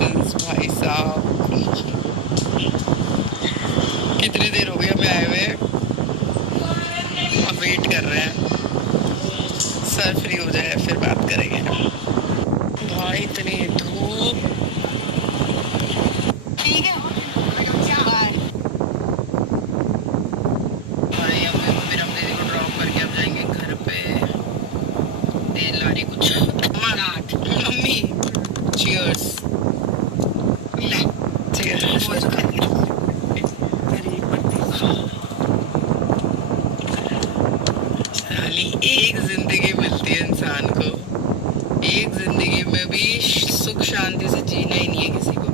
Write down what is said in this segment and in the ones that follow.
Congratulations भाई साहब। कितनी देर हो गई हमें आए हुए, अब वेट कर रहे हैं सर फ्री हो जाए फिर बात करेंगे। भाई इतनी धूप। ठीक है बाय। भाई अभी फिर हम दीदी को ड्रॉप करके अब जाएंगे घर पे। तेल ला रही कुछ मम्मी। चीयर्स। चीयर्स। खाली एक जिंदगी मिलती है इंसान को, एक जिंदगी में भी सुख शांति से जीना ही नहीं है किसी को।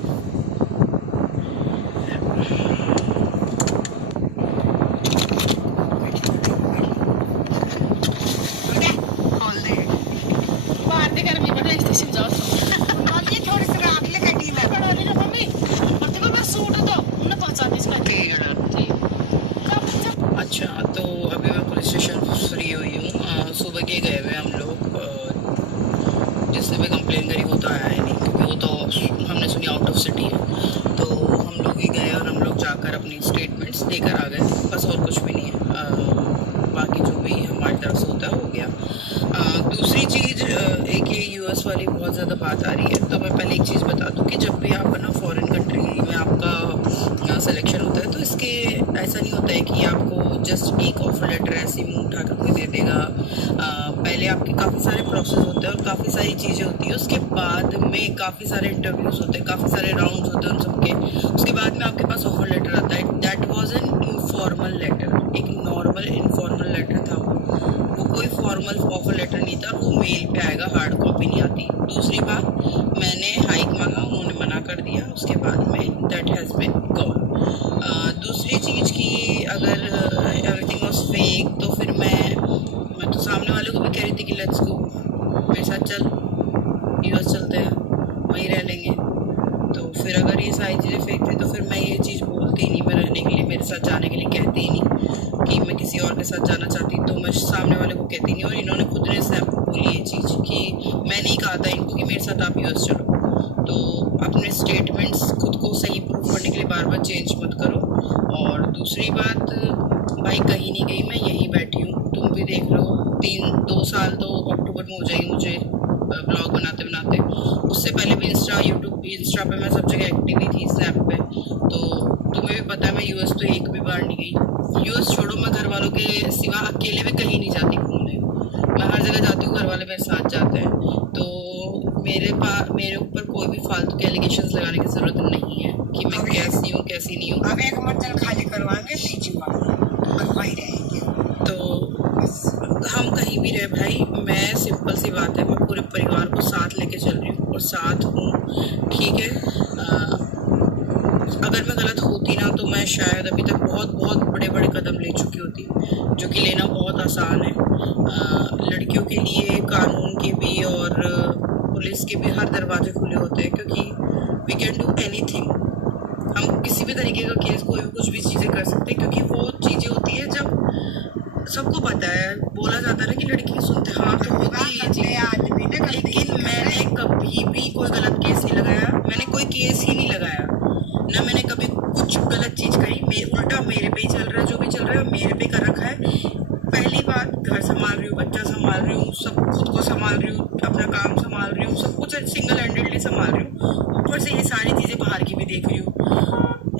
खोल दे बाहर दे गर्मी बढ़ स्टेशन जाओ मम्मी थोड़ी सी रात ले कटी में पड़ा नहीं मम्मी और देखो मैं सूट दो उन्हें पहुंचा दी इसका। ठीक है अच्छा तो अभी मैं पुलिस स्टेशन फ्री हुई हूँ। सुबह के गए हुए हम लोग, जिसने भी कंप्लेन करी वो तो आया ही नहीं क्योंकि वो तो हमने सुनी आउट ऑफ सिटी है। तो हम लोग ही गए और हम लोग जाकर अपनी स्टेटमेंट्स देकर आ गए, बस और कुछ भी नहीं है। बाकी जो भी हमारी तरफ से होता है हो गया। दूसरी चीज़, एक ये यूएस वाली बहुत ज़्यादा बात आ रही है, तो मैं पहले एक चीज़ बता दूँ कि जब भी आप ना फॉरेन कंट्री में आपका सिलेक्शन होता है तो इसके ऐसा नहीं होता है कि आपको जस्ट एक ऑफर लेटर ऐसे ही मुँह उठाकर कोई दे देगा। पहले आपके काफ़ी सारे प्रोसेस होते हैं और काफ़ी सारी चीज़ें होती है, उसके बाद में काफ़ी सारे इंटरव्यूज़ होते हैं, काफ़ी सारे राउंड्स होते हैं उन सबके, उसके बाद में आपके पास ऑफर लेटर आता है। That was an informal letter, एक नॉर्मल इनफॉर्मल लेटर था वो कोई फॉर्मल ऑफर लेटर नहीं था। वो मेल पे आएगा, हार्ड कॉपी नहीं आती। दूसरी बात, मैंने हाइक मांगा, उन्होंने मना कर दिया, उसके बाद में दैट हैज़ बीन गॉन। दूसरी चीज़ की अगर एवरीथिंग वाज फेक तो फिर मैं तो सामने वाले को भी कह रही थी कि लेट्स गो, मेरे साथ चल, यूएस चलते हैं, वहीं रह लेंगे। तो फिर अगर ये सारी चीज़ें फेक थी तो फिर मैं ये चीज़ बोलती ही नहीं, मैं रहने के लिए, मेरे साथ जाने के लिए कहती ही नहीं कि मैं किसी और के साथ जाना चाहती, तो मैं सामने वाले को कहती नहीं। और इन्होंने खुद ने स्नैप बोली ये चीज़ कि मैंने ही कहा था इनको कि मेरे साथ आप यूएस चलो। तो अपने स्टेटमेंट्स खुद को सही प्रूफ करने के लिए बार बार चेंज मत करो। और दूसरी बात, भाई कहीं नहीं गई, मैं यहीं बैठी हूँ, तुम भी देख लो। 2 साल तो अक्टूबर में हो जाएगी मुझे ब्लॉग बनाते बनाते। उससे पहले भी इंस्टा पे मैं सब जगह एक्टिव ही थी, स्नैप पे। तो तुम्हें भी पता है मैं यूएस तो एक भी बार नहीं गई। यूएस छोड़ो, मैं घर वालों के सिवा अकेले भी कहीं नहीं जाती घूमने, मैं हर जगह जाती हूँ, घर वाले मेरे साथ जाते हैं। तो मेरे ऊपर कोई भी फालतू के एलिगेशंस लगाने की ज़रूरत नहीं है कि मैं कैसी हूँ कैसी नहीं हूँ। अब एक मंजिल खाली करवाएंगे वहीं रहेंगे। तो हम कहीं भी रहे भाई, मैं सिंपल सी बात है, मैं पूरे परिवार को साथ लेके चल रही हूँ और साथ हूँ, ठीक है। अगर मैं गलत होती ना तो मैं शायद अभी तक बहुत बहुत बड़े बड़े कदम ले चुकी होती, जो कि लेना बहुत आसान है। लड़कियों के लिए कानून के भी और पुलिस के भी हर दरवाजे खुले होते हैं, क्योंकि वी कैन डू एनीथिंग। हम किसी भी तरीके का केस, कोई भी कुछ भी चीज़ें कर सकते हैं, क्योंकि वो चीज़ें होती है जब सबको पता है, बोला जाता है ना कि लड़की सुनते हाँ तो होती है चीज़। लेकिन मैंने कभी भी कोई गलत केस नहीं लगाया, मैंने कोई केस ही नहीं लगाया ना, मैंने कभी कुछ गलत चीज़ करी। उल्टा मेरे पे ही चल रहा है, जो भी चल रहा है मेरे पे कर रखा है। पहली बात, घर संभाल रही हूँ, बच्चा संभाल रही हूँ, सब खुद को संभाल रही हूँ, अपना काम संभाल रही हूँ, सब कुछ सिंगल हैंडेडली संभाल रही हूँ। ऊपर से ये सारी चीज़ें बाहर की भी देख रही हूँ,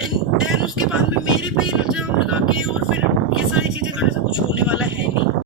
एंड देन उसके बाद में मेरे पे इल्जाम लगा के और फिर